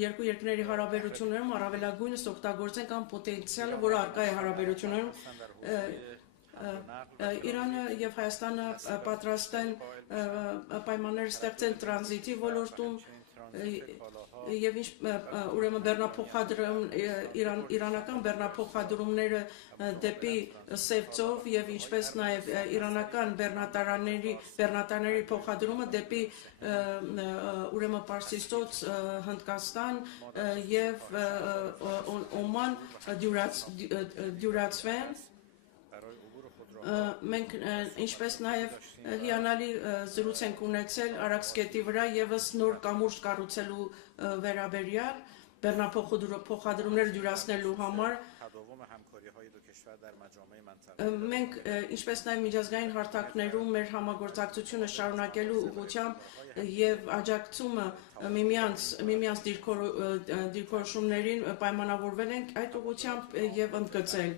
Երկու երկրների հարաբերություններում առավելագույնս օգտագործենք այն պոտենցիալը, որը առկա է հարաբերություններում Իրանը եւ Հայաստանը պատրաստ են պայմաններ ստեղծել տրանզիտի ոլորտում եւ ուրեմն իրանական բեռնափոխադրումները դեպի Սևծով եւ ինչպես նաեւ իրանական բեռնատարների փոխադրումը դեպի ուրեմն Պարսից Հնդկաստան եւ Օման դյուրացվեն Մենք ինչպես նաև հիանալի զրույց ենք ունեցել Արաքսկետի վրա եւս նոր կամուրջ կառուցելու վերաբերյալ բեռնափոխադրումներ դյուրացնելու համար Մենք ինչպես նաև միջազգային հարթակներում մեր համագործակցությունը շարունակելու ուղղությամբ եւ աջակցումը միմյանց դիրքորոշումներին պայմանավորվել ենք այդ ուղղությամբ եւ ընդգծել